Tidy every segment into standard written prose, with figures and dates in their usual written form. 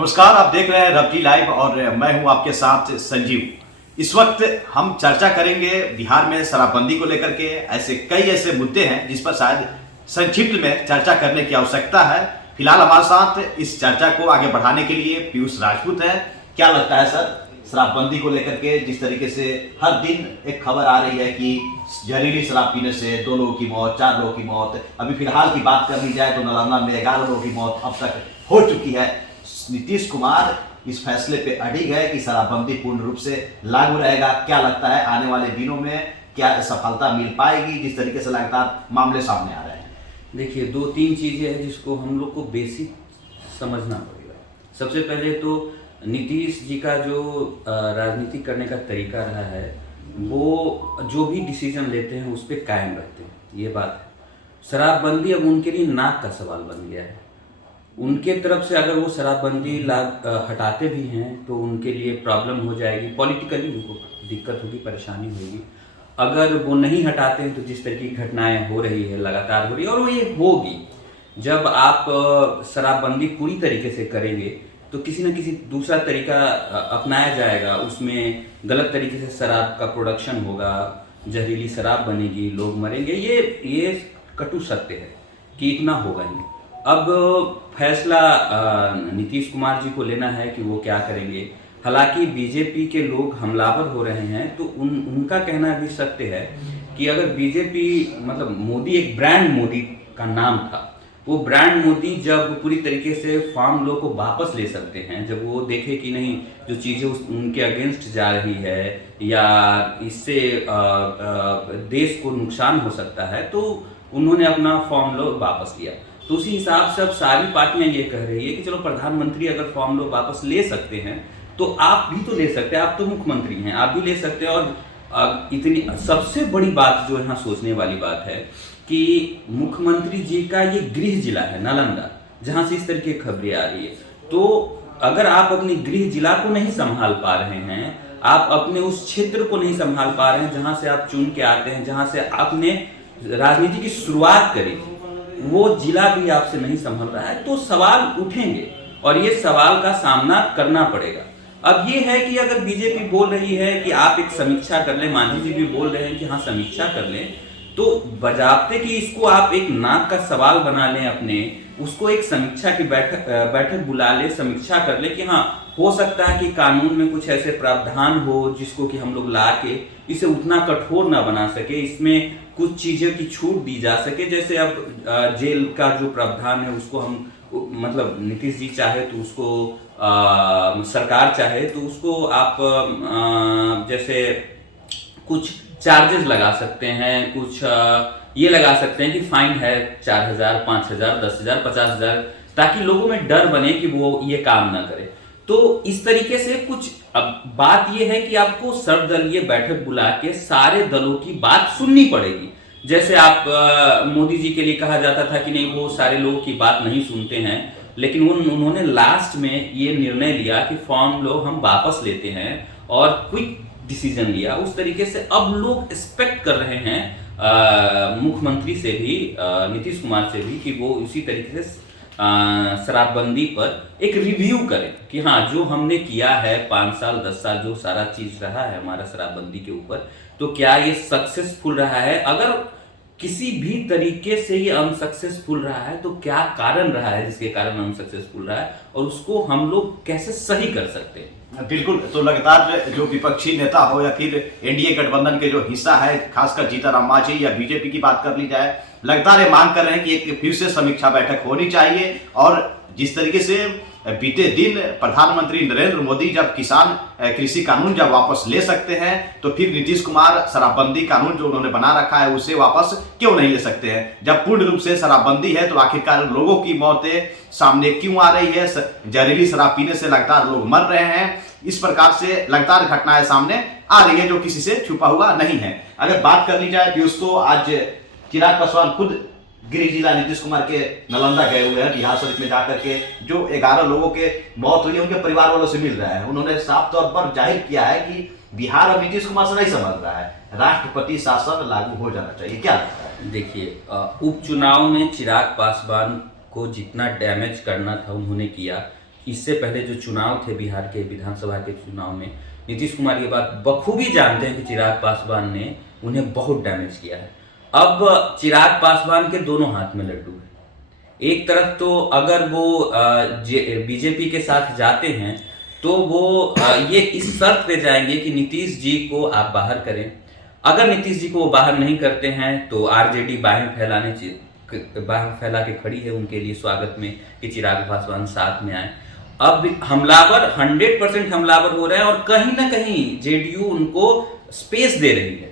नमस्कार, आप देख रहे हैं रवजी लाइव और मैं हूं आपके साथ संजीव। इस वक्त हम चर्चा करेंगे बिहार में शराबबंदी को लेकर के। कई ऐसे मुद्दे हैं जिस पर शायद संक्षिप्त में चर्चा करने की आवश्यकता है। फिलहाल हमारे साथ इस चर्चा को आगे बढ़ाने के लिए पीयूष राजपूत हैं। क्या लगता है सर, शराबबंदी को लेकर के जिस तरीके से हर दिन एक खबर आ रही है कि जहरीली शराब पीने से 2 लोगों की मौत, 4 लोगों की मौत, अभी फिलहाल की बात कर ली जाए तो नालंदा में 11 लोगों की मौत अब तक हो चुकी है। नीतीश कुमार इस फैसले पे अड़िग है कि शराबबंदी पूर्ण रूप से लागू रहेगा। क्या लगता है आने वाले दिनों में क्या सफलता मिल पाएगी, जिस तरीके से लगातार मामले सामने आ रहे हैं? देखिए, 2-3 चीज़ें हैं जिसको हम लोग को बेसिक समझना पड़ेगा। सबसे पहले तो नीतीश जी का जो राजनीति करने का तरीका रहा है, वो जो भी डिसीजन लेते हैं उस पर कायम रहते हैं, ये बात है। शराबबंदी अब उनके लिए नाक का सवाल बन गया है। उनके तरफ से अगर वो शराबबंदी हटाते भी हैं तो उनके लिए प्रॉब्लम हो जाएगी, पॉलिटिकली उनको दिक्कत होगी, परेशानी होगी। अगर वो नहीं हटाते हैं तो जिस तरह की घटनाएं हो रही है, लगातार हो रही है, और वो ये होगी। जब आप शराबबंदी पूरी तरीके से करेंगे तो किसी न किसी दूसरा तरीका अपनाया जाएगा, उसमें गलत तरीके से शराब का प्रोडक्शन होगा, जहरीली शराब बनेगी, लोग मरेंगे। ये कटु सत्य है कि इतना होगा ही। अब फैसला नीतीश कुमार जी को लेना है कि वो क्या करेंगे। हालांकि बीजेपी के लोग हमलावर हो रहे हैं तो उनका कहना भी सत्य है कि अगर बीजेपी, मतलब मोदी, एक ब्रांड मोदी का नाम था, वो ब्रांड मोदी जब पूरी तरीके से फार्म लॉ को वापस ले सकते हैं, जब वो देखे कि नहीं जो चीज़ें उनके अगेंस्ट जा रही है या इससे देश को नुकसान हो सकता है, तो उन्होंने अपना फार्म लॉ वापस लिया। तो उसी हिसाब से अब सारी पार्टियां ये कह रही है कि चलो प्रधानमंत्री अगर फॉर्म लो वापस ले सकते हैं तो आप भी तो ले सकते हैं, आप तो मुख्यमंत्री हैं, आप भी ले सकते हैं। और इतनी सबसे बड़ी बात जो यहाँ सोचने वाली बात है कि मुख्यमंत्री जी का ये गृह जिला है नालंदा, जहाँ से इस तरह की खबरें आ रही है। तो अगर आप अपने गृह जिला को नहीं संभाल पा रहे हैं, आप अपने उस क्षेत्र को नहीं संभाल पा रहे हैं जहाँ से आप चुन के आते हैं, जहाँ से आपने राजनीति की शुरुआत करी, वो जिला भी आपसे नहीं संभल रहा है, तो सवाल उठेंगे और ये सवाल का सामना करना पड़ेगा। अब ये है कि अगर बीजेपी बोल रही है कि आप एक समीक्षा कर लें, मांझी जी भी बोल रहे हैं कि हाँ समीक्षा कर लें, तो बजाते कि इसको आप एक नाक का सवाल बना लें अपने, उसको एक समीक्षा की बैठक बुला ले, समीक्षा कर ले कि हाँ हो सकता है कि कानून में कुछ ऐसे प्रावधान हो जिसको कि हम लोग ला के इसे उतना कठोर ना बना सके, इसमें कुछ चीज़ों की छूट दी जा सके। जैसे अब जेल का जो प्रावधान है उसको हम, मतलब नीतीश जी चाहे तो उसको सरकार चाहे तो उसको आप जैसे कुछ चार्जेस लगा सकते हैं, कुछ ये लगा सकते हैं कि फाइन है 4,000, 5,000, 10,000, 50,000, ताकि लोगों में डर बने कि वो ये काम ना करे। तो इस तरीके से कुछ, अब बात यह है कि आपको सर्वदलीय बैठक बुला के सारे दलों की बात सुननी पड़ेगी। जैसे आप मोदी जी के लिए कहा जाता था कि नहीं वो सारे लोगों की बात नहीं सुनते हैं, लेकिन उन्होंने लास्ट में ये निर्णय लिया कि फॉर्म लो हम वापस लेते हैं और क्विक डिसीजन लिया। उस तरीके से अब लोग एक्सपेक्ट कर रहे हैं मुख्यमंत्री से भी, नीतीश कुमार से भी, कि वो इसी तरीके से शराबबंदी पर एक रिव्यू करें कि हाँ जो हमने किया है 5 साल 10 साल जो सारा चीज रहा है हमारा शराबबंदी के ऊपर, तो क्या ये सक्सेसफुल रहा है। अगर किसी भी तरीके से ये अनसक्सेसफुल रहा है तो क्या कारण रहा है जिसके कारण अनसक्सेसफुल रहा है, और उसको हम लोग कैसे सही कर सकते हैं। बिल्कुल। तो लगातार जो विपक्षी नेता हो या फिर एनडीए गठबंधन के जो हिस्सा है, खासकर जीतनराम मांझी या बीजेपी की बात कर ली जाए, लगातार ये मांग कर रहे हैं कि एक फिर से समीक्षा बैठक होनी चाहिए। और जिस तरीके से बीते दिन प्रधानमंत्री नरेंद्र मोदी जब किसान कृषि कानून जब वापस ले सकते हैं, तो फिर नीतीश कुमार शराबबंदी कानून जो उन्होंने बना रखा है उसे वापस क्यों नहीं ले सकते हैं। जब पूर्ण रूप से शराबबंदी है तो आखिरकार लोगों की मौतें सामने क्यों आ रही है, जहरीली शराब पीने से लगातार लोग मर रहे हैं, इस प्रकार से लगातार घटनाएं सामने आ रही है जो किसी से छुपा हुआ नहीं है। अगर बात कर ली जाए पीयूष, तो आज चिराग पासवान खुद गृह जिला नीतीश कुमार के नालंदा गए हुए हैं, बिहार शरीफ में जाकर के जो 11 लोगों के मौत हुई है उनके परिवार वालों से मिल रहा है। उन्होंने साफ तौर पर जाहिर किया है कि बिहार अब नीतीश कुमार से नहीं समझ रहा है, राष्ट्रपति शासन लागू हो जाना चाहिए। क्या देखिए, उपचुनाव में चिराग पासवान को जितना डैमेज करना था उन्होंने किया, इससे पहले जो चुनाव थे बिहार के विधानसभा के चुनाव में, नीतीश कुमार ये बात बखूबी जानते हैं कि चिराग पासवान ने उन्हें बहुत डैमेज किया है। अब चिराग पासवान के दोनों हाथ में लड्डू है। एक तरफ तो अगर वो बीजेपी के साथ जाते हैं तो वो ये इस शर्त पे जाएंगे कि नीतीश जी को आप बाहर करें। अगर नीतीश जी को वो बाहर नहीं करते हैं तो आरजेडी बाहें फैला के खड़ी है उनके लिए स्वागत में कि चिराग पासवान साथ में आए। अब हमलावर 100% हमलावर हो रहे हैं और कहीं ना कहीं जेडीयू उनको स्पेस दे रही है।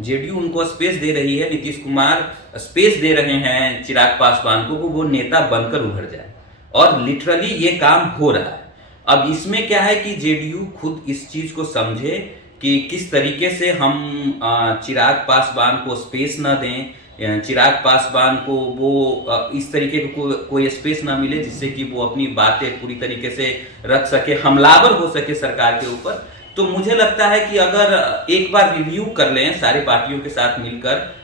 जेडीयू उनको स्पेस दे रही है, नीतीश कुमार स्पेस दे रहे हैं चिराग पासवान को वो नेता बनकर उभर जाए, और लिटरली ये काम हो रहा है। अब इसमें क्या है कि जेडीयू खुद इस चीज को समझे कि किस तरीके से हम चिराग पासवान को स्पेस न दें, चिराग पासवान को वो इस तरीके को कोई स्पेस ना मिले जिससे कि वो अपनी बातें पूरी तरीके से रख सके, हमलावर हो सके सरकार के ऊपर। तो मुझे लगता है कि अगर एक बार रिव्यू कर लें सारे पार्टियों के साथ मिलकर,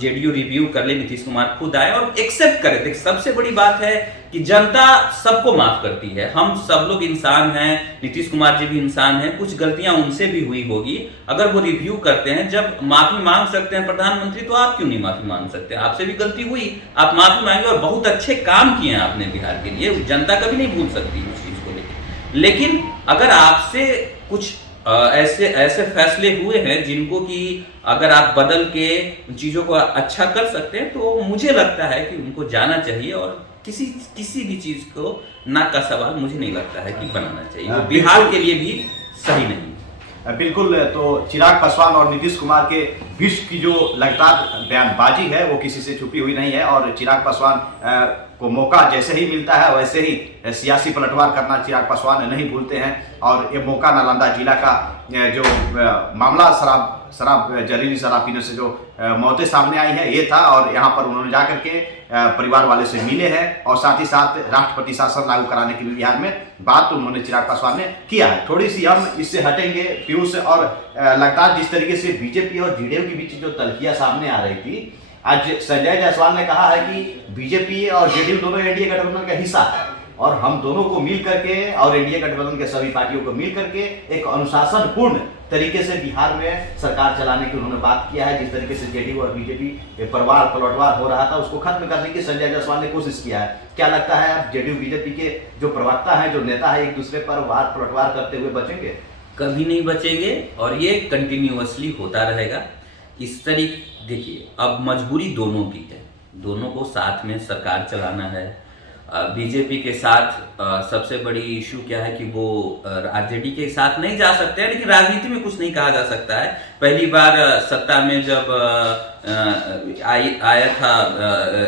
जेडीयू रिव्यू कर ले, नीतीश कुमार खुद आए और एक्सेप्ट करे। देखिए सबसे बड़ी बात है कि जनता सबको माफ करती है, हम सब लोग इंसान हैं, नीतीश कुमार जी भी इंसान हैं, कुछ गलतियां उनसे भी हुई होगी। अगर वो रिव्यू करते हैं, जब माफी मांग सकते हैं प्रधानमंत्री, तो आप क्यों नहीं माफी मांग सकते? आपसे भी गलती हुई, आप माफी मांगे और बहुत अच्छे काम किए हैं आपने बिहार के लिए, जनता कभी नहीं भूल सकती उस चीज को लेकर। लेकिन अगर आपसे कुछ ऐसे फैसले हुए हैं जिनको कि अगर आप बदल के चीजों को अच्छा कर सकते हैं, तो मुझे लगता है कि उनको जाना चाहिए और किसी भी चीज को नाक का सवाल मुझे नहीं लगता है कि बनाना चाहिए। वो बिहार के लिए भी सही नहीं। बिल्कुल। तो चिराग पासवान और नीतीश कुमार के बीच की जो लगातार बयानबाजी है वो किसी से छुपी हुई नहीं है, और चिराग पासवान को मौका जैसे ही मिलता है वैसे ही सियासी पलटवार करना चिराग पासवान नहीं भूलते हैं। और ये मौका नालंदा जिला का जो मामला शराब जहरीली शराब पीने से जो मौतें सामने आई है ये था, और यहाँ पर उन्होंने जाकर के परिवार वाले से मिले हैं और साथ ही साथ राष्ट्रपति शासन लागू कराने के लिए बिहार में बात तो उन्होंने चिराग पासवान ने किया है। थोड़ी सी हम इससे हटेंगे पीयूष, और लगातार जिस तरीके से बीजेपी और जेडीयू के बीच जो तलखियां सामने आ रही थी, आज संजय जायसवाल ने कहा है कि बीजेपी और जेडीयू दोनों एनडीए गठबंधन का हिस्सा है और हम दोनों को मिल करके और एनडीए गठबंधन के सभी पार्टियों को मिल करके एक अनुशासनपूर्ण तरीके से बिहार में सरकार चलाने की उन्होंने बात किया है। जिस तरीके से जेडीयू और बीजेपी पलटवार हो रहा था उसको खत्म करने की संजय जायसवाल ने कोशिश किया है। क्या लगता है अब जेडीयू बीजेपी के जो प्रवक्ता है, जो नेता है, एक दूसरे पर वार पलटवार करते हुए बचेंगे? कभी नहीं बचेंगे और ये कंटिन्यूअसली होता रहेगा इस तरीके। देखिए अब मजबूरी दोनों की है, दोनों को साथ में सरकार चलाना है। बीजेपी के साथ सबसे बड़ी इशू क्या है कि वो आरजेडी के साथ नहीं जा सकते हैं, लेकिन राजनीति में कुछ नहीं कहा जा सकता है। पहली बार सत्ता में जब आया था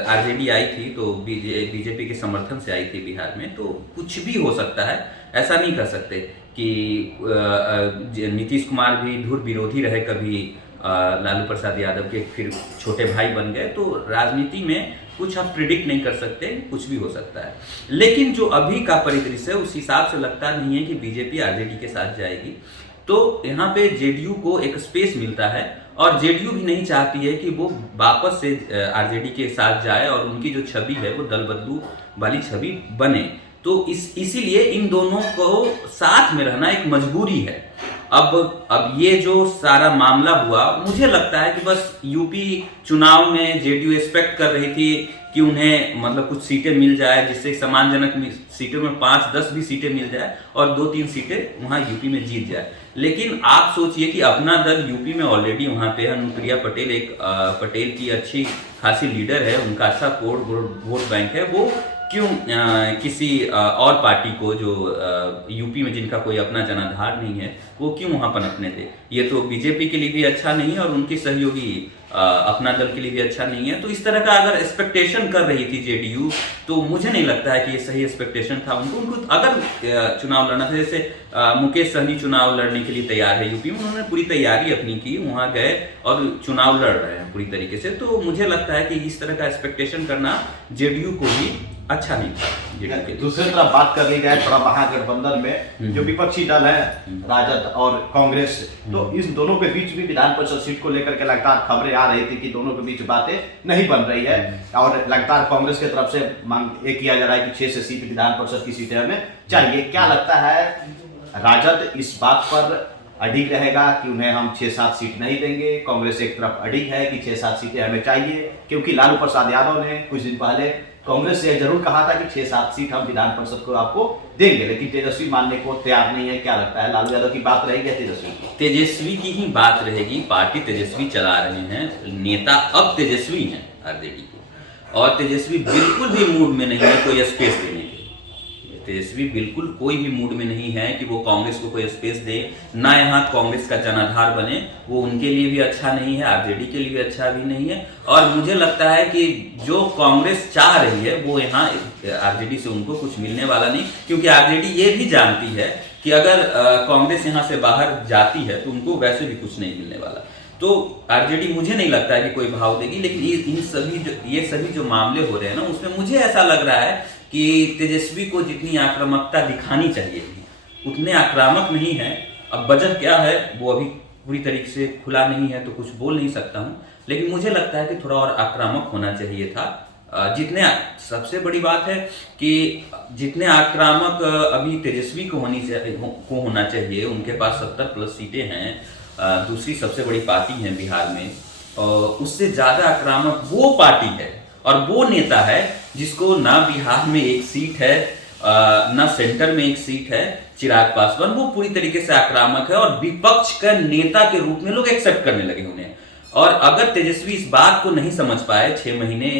आरजेडी आई थी तो बीजेपी के समर्थन से आई थी बिहार में, तो कुछ भी हो सकता है। ऐसा नहीं कर सकते कि नीतीश कुमार भी धुर विरोधी रहे कभी लालू प्रसाद यादव के, फिर छोटे भाई बन गए। तो राजनीति में कुछ आप प्रिडिक्ट नहीं कर सकते, कुछ भी हो सकता है। लेकिन जो अभी का परिदृश्य है उस हिसाब से लगता नहीं है कि बीजेपी आरजेडी के साथ जाएगी। तो यहाँ पे जेडीयू को एक स्पेस मिलता है और जेडीयू भी नहीं चाहती है कि वो वापस से आरजेडी के साथ जाए और उनकी जो छवि है वो दल बदलू वाली छवि बने। तो इसीलिए इन दोनों को साथ में रहना एक मजबूरी है। अब ये जो सारा मामला हुआ, मुझे लगता है कि बस यूपी चुनाव में जेडीयू एक्सपेक्ट कर रही थी कि उन्हें मतलब कुछ सीटें मिल जाए, जिससे समानजनक सीटों में 5-10 भी सीटें मिल जाए और 2-3 सीटें वहां यूपी में जीत जाए। लेकिन आप सोचिए कि अपना दल यूपी में ऑलरेडी वहां पे अनुप्रिया पटेल, एक पटेल की अच्छी खासी लीडर है, उनका अच्छा वोट बैंक है, वो क्यों किसी और पार्टी को जो यूपी में जिनका कोई अपना जनाधार नहीं है वो क्यों वहां पनपने थे? ये तो बीजेपी के लिए भी अच्छा नहीं है और उनके सहयोगी अपना दल के लिए भी अच्छा नहीं है। तो इस तरह का अगर एक्सपेक्टेशन कर रही थी जेडीयू, तो मुझे नहीं लगता है कि ये सही एक्सपेक्टेशन था। उनको अगर चुनाव लड़ना था, जैसे मुकेश सहनी चुनाव लड़ने के लिए तैयार है यूपी में, उन्होंने पूरी तैयारी अपनी की, वहां गए और चुनाव लड़ रहे हैं पूरी तरीके से। तो मुझे लगता है कि इस तरह का एक्सपेक्टेशन करना जेडीयू को भी अच्छा नहीं था जेडीयू के लिए। दूसरी तरफ बात कर ली जाए थोड़ा महागठबंधन में जो विपक्षी दल है राजद और कांग्रेस, तो इस दोनों के बीच भी विधान परिषद सीट को लेकर के लगातार खबरें आ रही थी कि दोनों के बीच बातें नहीं बन रही है और लगातार कांग्रेस की तरफ से मांग ये किया जा रहा है कि 6 से सीट विधान परिषद की सीटें हमें चाहिए। क्या लगता है राजद इस बात पर अडिग रहेगा कि उन्हें हम 6-7 सीट नहीं देंगे? कांग्रेस एक तरफ अडिग है कि 6-7 सीटें हमें चाहिए, क्योंकि लालू प्रसाद यादव ने कुछ दिन पहले कांग्रेस से जरूर कहा था कि 6-7 सीट हम विधान परिषद को आपको देंगे, लेकिन तेजस्वी मानने को तैयार नहीं है। क्या लगता है लालू यादव की बात रहेगी या तेजस्वी की? तेजस्वी की ही बात रहेगी। पार्टी तेजस्वी चला रहे हैं, नेता अब तेजस्वी हैं आरजेडी के, और तेजस्वी बिल्कुल भी मूड में नहीं है कोई स्पेस देने के। तेजस्वी बिल्कुल कोई भी मूड में नहीं है कि वो कांग्रेस को कोई स्पेस दे, ना यहाँ कांग्रेस का जनाधार बने। वो उनके लिए भी अच्छा नहीं है, आरजेडी के लिए भी अच्छा भी नहीं है। और मुझे लगता है कि जो कांग्रेस चाह रही है वो यहाँ आरजेडी से उनको कुछ मिलने वाला नहीं, क्योंकि आरजेडी ये भी जानती है कि अगर कांग्रेस यहाँ से बाहर जाती है तो उनको वैसे भी कुछ नहीं मिलने वाला। तो आरजेडी मुझे नहीं लगता है कि कोई भाव देगी। लेकिन ये सभी जो मामले हो रहे हैं ना, उसमें मुझे ऐसा लग रहा है कि तेजस्वी को जितनी आक्रामकता दिखानी चाहिए थी उतने आक्रामक नहीं है। अब वजह क्या है वो अभी पूरी तरीके से खुला नहीं है तो कुछ बोल नहीं सकता हूँ, लेकिन मुझे लगता है कि थोड़ा और आक्रामक होना चाहिए था। सबसे बड़ी बात है कि जितने आक्रामक अभी तेजस्वी को होना चाहिए, उनके पास 70+ सीटें हैं, दूसरी सबसे बड़ी पार्टी है बिहार में, उससे ज्यादा आक्रामक वो पार्टी है और वो नेता है जिसको ना बिहार में एक सीट है ना सेंटर में एक सीट है, चिराग पासवान। वो पूरी तरीके से आक्रामक है और विपक्ष का नेता के रूप में लोग एक्सेप्ट करने लगे उन्हें। और अगर तेजस्वी इस बात को नहीं समझ पाए, 6 महीने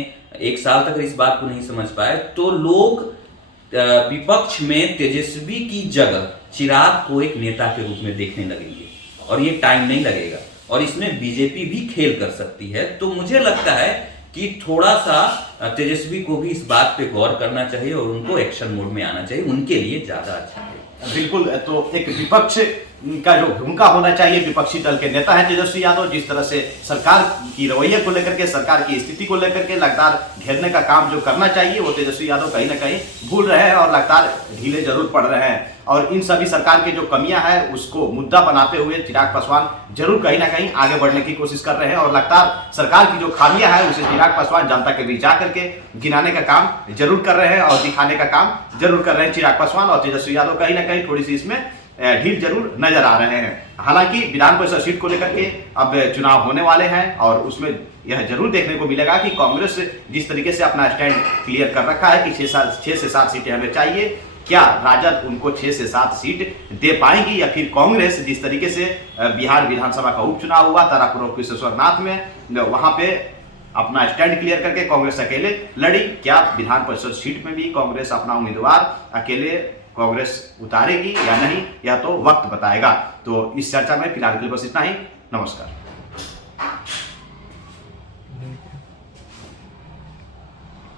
1 साल तक इस बात को नहीं समझ पाए, तो लोग विपक्ष में तेजस्वी की जगह चिराग को एक नेता के रूप में देखने लगेंगे और ये टाइम नहीं लगेगा और इसमें बीजेपी भी खेल कर सकती है। तो मुझे लगता है कि थोड़ा सा तेजस्वी को भी इस बात पे गौर करना चाहिए और उनको एक्शन मोड में आना चाहिए, उनके लिए ज्यादा अच्छा है। बिल्कुल, तो एक विपक्ष का जो भूमिका होना चाहिए, विपक्षी दल के नेता हैं तेजस्वी यादव, जिस तरह से सरकार की रवैये को लेकर के, सरकार की स्थिति को लेकर के लगातार घेरने का काम जो करना चाहिए वो तेजस्वी यादव कहीं ना कहीं भूल रहे हैं और लगातार ढीले जरूर पड़ रहे हैं। और इन सभी सरकार की जो कमियां हैं उसको मुद्दा बनाते हुए चिराग पासवान जरूर कहीं ना कहीं आगे बढ़ने की कोशिश कर रहे हैं और लगातार सरकार की जो खामियां हैं उसे चिराग पासवान जनता के बीच जा करके गिनाने का काम जरूर कर रहे हैं और दिखाने का काम जरूर कर रहे हैं चिराग पासवान। और तेजस्वी यादव कहीं ना कहीं थोड़ी सी इसमें ढील जरूर नजर आ रहे हैं। हालांकि विधान परिषद सीट को लेकर के अब चुनाव होने वाले हैं और उसमें यह जरूर देखने को मिलेगा कि कांग्रेस जिस तरीके से अपना स्टैंड क्लियर कर रखा है कि 6 से 7 सीटें हमें चाहिए, क्या राजद उनको 6 से 7 सीट दे पाएंगी, या फिर कांग्रेस जिस तरीके से बिहार विधानसभा का उपचुनाव हुआ तारापुर और कुशेश्वरनाथ में, वहां पे अपना स्टैंड क्लियर करके कांग्रेस अकेले लड़ी, क्या विधान परिषद सीट में भी कांग्रेस अपना उम्मीदवार अकेले कांग्रेस उतारेगी या नहीं, या तो वक्त बताएगा। तो इस चर्चा में फिलहाल के लिए बस इतना ही। नमस्कार।